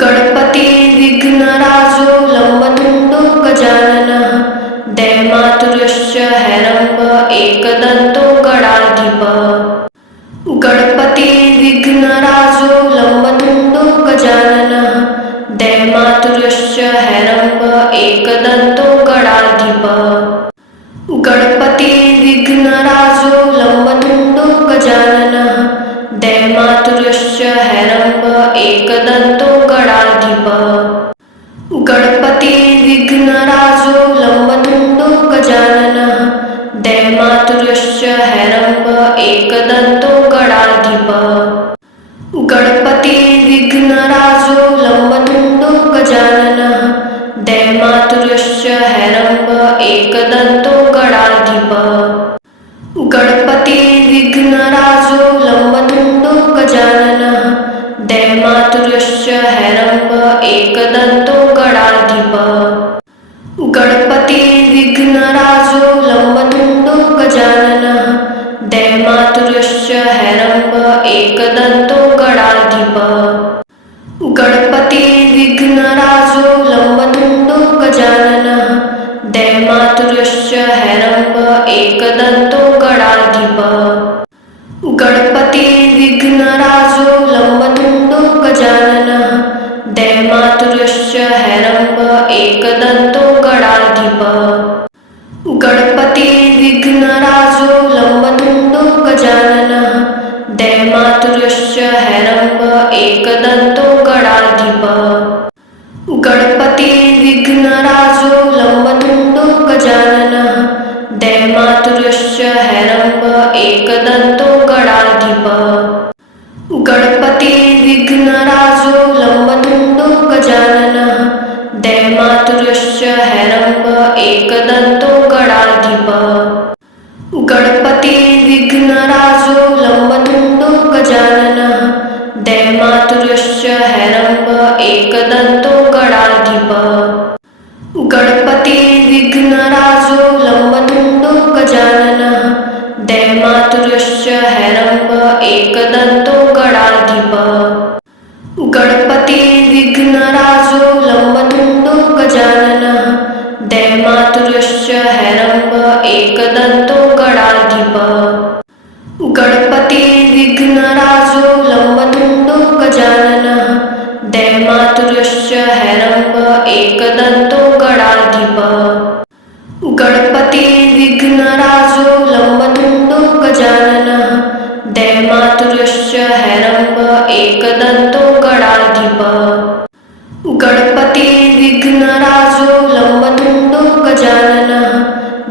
Ganpati विघ्नराजो लंबतुंडो गजाननः दैमातुर्यश्च हैरम्ब एकदन्तो गणाधिपः। Ganpati विघ्नराजो लंबतुंडो गजाननः दैमातुर्यश्च हैरम्ब एकदन्तो गणाधिपः। Ganpati विघ्नराजो लंबतुंडो गजाननः दैमातुर्यश्च हैरम्ब एकदन्तो गणाधिपः। Ganpati विघ्नराजो लंबतुंडो गजाननः दैमातुर्यश्च हैरम्ब एकदन्तो गणाधिपः। Ganpati विघ्नराजो लंबतुंडो गजाननः दैमातुर्यश्च हैरम्ब एकदन्तो गणाधिपः। Ganpati विघ्नराजो लंबतुंडो गजाननः दैमातुर्यश्च हैरम्ब एकदन्तो गणाधिपः। Ganpati विघ्नराजो लंबतुंडो गजाननः दैमातुर्यश्च हैरम्ब एकदन्तो गणाधिपः। Ganpati विघ्नराजो लंबतुंडो गजाननः दैमातुर्यश्च हैरम्ब एकदन्तो गणाधिपः। Ganpati विघ्नराजो लंबतुंडो गजाननः दैमातुर्यश्च हैरम्ब एकदन्तो गणाधिपः। Ganpati विघ्नराजो लंबतुंडो गजाननः दैमातुर्यश्च हैरम्ब एकदन्तो गणाधिपः। Ganpati विघ्नराजो लंबतुंडो गजाननः दैमातुर्यश्च हैरम्ब एकदन्तो गणाधिपः। Ganpati विघ्नराजो लंबतुंडो गजाननः दैमातुर्यश्च हैरम्ब एकदन्तो गणाधिपः। Ganpati विघ्नराजो लंबतुंडो गजाननः दैमातुर्यश्च हैरम्ब एकदन्तो गणाधिपः। Ganpati विघ्नराजो लंबतुंडो गजाननः दैमातुर्यश्च हैरम्ब एकदन्तो गणाधिपः। Ganpati विघ्नराजो लंबतुंडो गजाननः दैमातुर्यश्च हैरम्ब एकदन्तो गणाधिपः। Ganpati विघ्नराजो लंबतुंडो गजाननः दैमातुर्यश्च हैरम्ब एकदन्तो गणाधिपः। Ganpati विघ्नराजो लंबतुंडो गजाननः दैमातुर्यश्च हैरम्ब एकदन्तो गणाधिपः। Ganpati विघ्नराजो लंबतुंडो गजाननः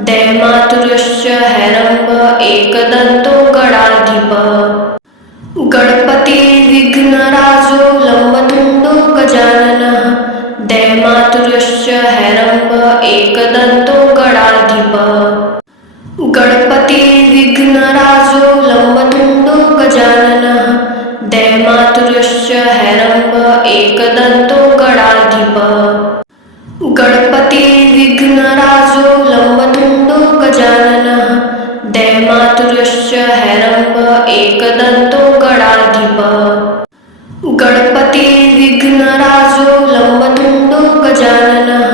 दैमातुर्यश्च हैरम्ब एकदन्तो गणाधिपः। Ganpati विघ्नराजो लंबतुंडो गजाननः दैमातुर्यश्च हैरम्ब एकदन्तो गणाधिपः। Ganpati विघ्नराजो लंबतुंडो गजाननः दैमातुर्यश्च हैरम्ब एकदन्तो गणाधिपः। Ganpati विघ्नराजो लंबतुंडो गजाननः दैमातुर्यश्च हैरम्ब एकदन्तो गणाधिपः। Ganpati विघ्नराजो लंबतुंडो गजाननः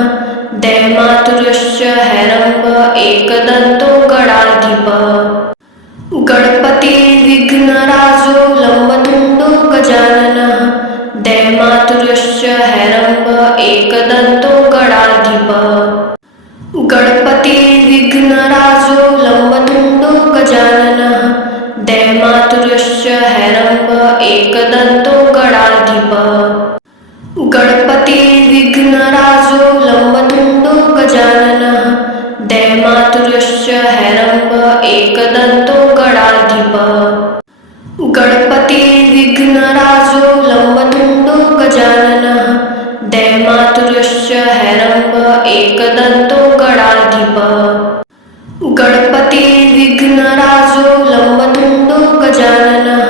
दैमातुर्यश्च हैरम्ब एकदन्तो गणाधिपः। Ganpati विघ्नराजो लंबतुंडो गजाननः दैमातुर्यश्च हैरम्ब एकदन्तो गणाधिपः। Ganpati विघ्नराजो लंबतुंडो गजाननः दैमातुर्यश्च हैरम्ब एकदन्तो गणाधिपः। Ganpati विघ्नराजो लंबतुंडो गजाननः दैमातुर्यश्च हैरम्ब एकदन्तो गणाधिपः। Ganpati विघ्नराजो लंबतुंडो गजाननः दैमातुर्यश्च हैरम्ब एकदन्तो गणाधिपः। Ganpati विघ्नराजो लंबतुंडो गजाननः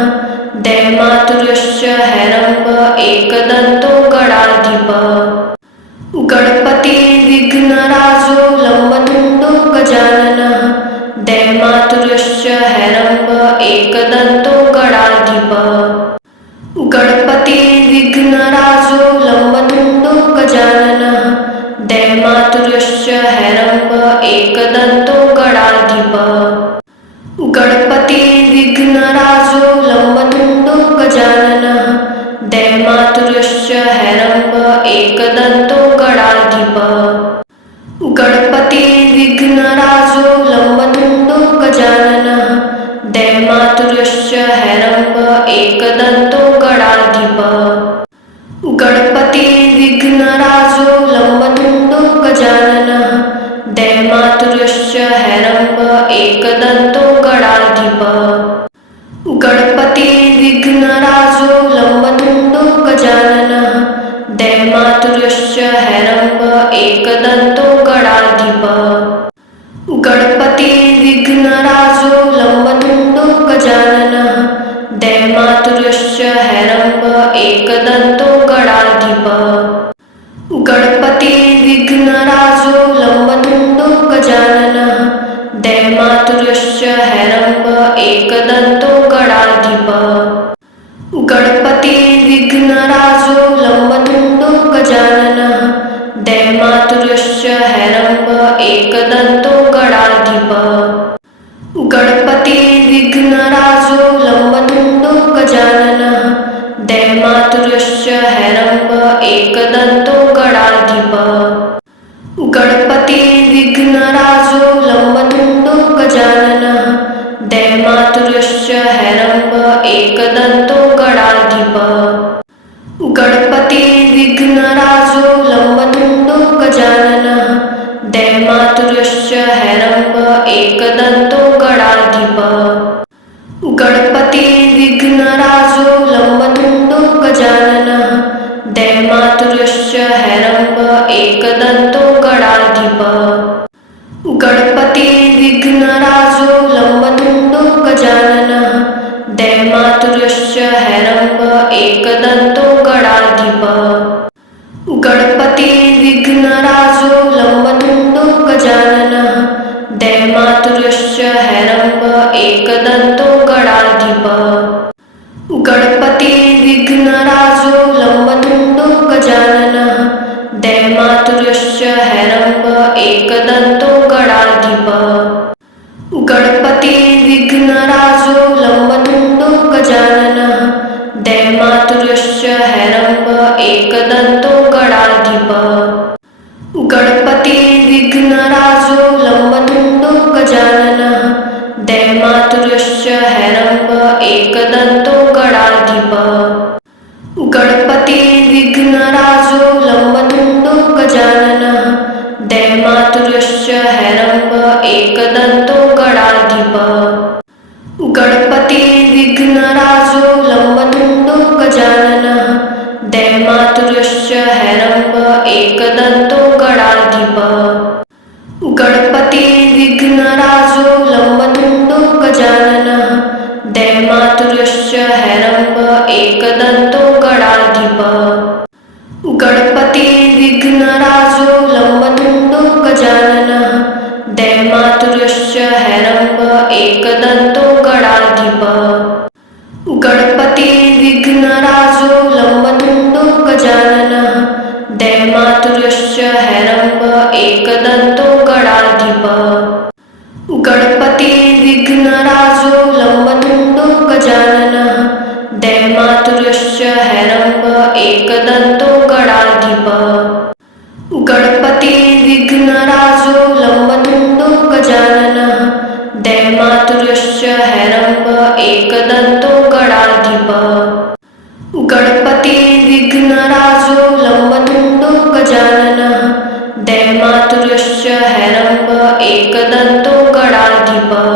दैमातुर्यश्च हैरम्ब एकदन्तो गणाधिपः। Ganpati विघ्नराजो लंबतुंडो गजाननः दैमातुर्यश्च हैरम्ब एकदन्तो गणाधिपः। Ganpati विघ्नराजो लम्बतुण्डो गजाननः दैमातुर्यश्च हैरम्ब एकदन्तो गणाधिपः गणपतिर्विघ्नराजो लम्बतुण्डो गजाननः दैमातुर्यश्च हैरम्ब एकदन्तो गणाधिपः गणपतिर्विघ्नराजो लम्बतुण्डो गजाननः दैमातुर्यश्च हैरम्ब एकदन्तो गणाधिपः गणपतिर्विघ्नराजो लम्बतुण्डो गजाननः दैमातुर्यश्च हैरम्ब एकदन्तो गणाधिपः गणपतिर्विघ्नराजो लम्बतुण्डो गजाननः दैमातुर्यश्च हैरम्ब एकदन्तो गणाधिपः गणपतिर्विघ्नराजो लम्बतुण्डो गजाननः दैमातुर्यश्च हैरम्ब एकदन्तो गणाधिपः गणपतिर्विघ्नराजो लम्बतुण्डो गजाननः दैमातुर्यश्च हैरम्ब एकदन्तो गणाधिपः गणपतिर्विघ्नराजो लम्बतुण्डो गजाननः दैमातुर्यश्च हैरम्ब एकदन्तो गणाधिपः गणपतिर्विघ्नराजो लम्बतुण्डो गजाननः दैमातुर्यश्च हैरम्ब एकदन्तो गणाधिपः गणपतिर्विघ्नराजो लम्बतुण्डो गजाननः दैमातुर्यश्च हैरम्ब एकदन्तो गणाधिपः गणपतिर्विघ्नराजो लम्बतुण्डो गजाननः दैमातुर्यश्च हैरम्ब एकदन्तो गणाधिपः गणपतिर्विघ्नराजो लम्बतुण्डो गजाननः दैमातुर्यश्च हैरम्ब एकदन्तो गणाधिपः गणपतिर्विघ्नराजो लम्बतुण्डो गजाननः दैमातुर्यश्च हैरम्ब एकदन्तो गणाधिपः गणपतिर्विघ्नराजो लम्बतुण्डो गजाननः दैमातुर्यश्च हैरम्ब एकदन्तो गणाधिपः गणपतिर्विघ्नराजो लम्बतुण्डो गजाननः दैमातुर्यश्च हैरम्ब एकदन्तो गणाधिपः गणपतिर्विघ्नराजो लम्बतुण्डो गजाननः दैमातुर्यश्च हैरम्ब एकदन्तो गणाधिपः गणपतिर्विघ्नराजो लम्बतुण्डो गजाननः दैमातुर्यश्च हैरम्ब एकदन्तो गणाधिपः गणपतिर्विघ्नराजो लम्बतुण्डो गजाननः दैमातुर्यश्च हैरम्ब एकदन्तो गणाधिपः गणपतिर्विघ्नराजो लम्बतुण्डो गजाननः दैमातुर्यश्च हैरम्ब एकदन्तो गणाधिपः गणपतिर्विघ्नराजो लम्बतुण्डो गजाननः दैमातुर्यश्च हैरम्ब एकदन्तो गणाधिपः गणपतिर्विघ्नराजो लम्बतुण्डो गजाननः दैमातुर्यश्च हैरम्ब एकदन्तो गणाधिपः गणपतिर्विघ्नराजो लम्बतुण्डो गजाननः दैमातुर्यश्च हैरम्ब एकदन्तो गणाधिपः गणपतिर्विघ्नराजो लम्बतुण्डो गजाननः दैमातुर्यश्च हैरम्ब एकदन्तो गणाधिपः गणपतिर्विघ्नराजो लम्बतुण्डो गजाननः दैमातुर्यश्च हैरम्ब एकदन्तो गणाधिपः गणपतिर्विघ्नराजो लम्बतुण्डो गजाननः दैमातुर्यश्च हैरम्ब एकदन्तो गणाधिपः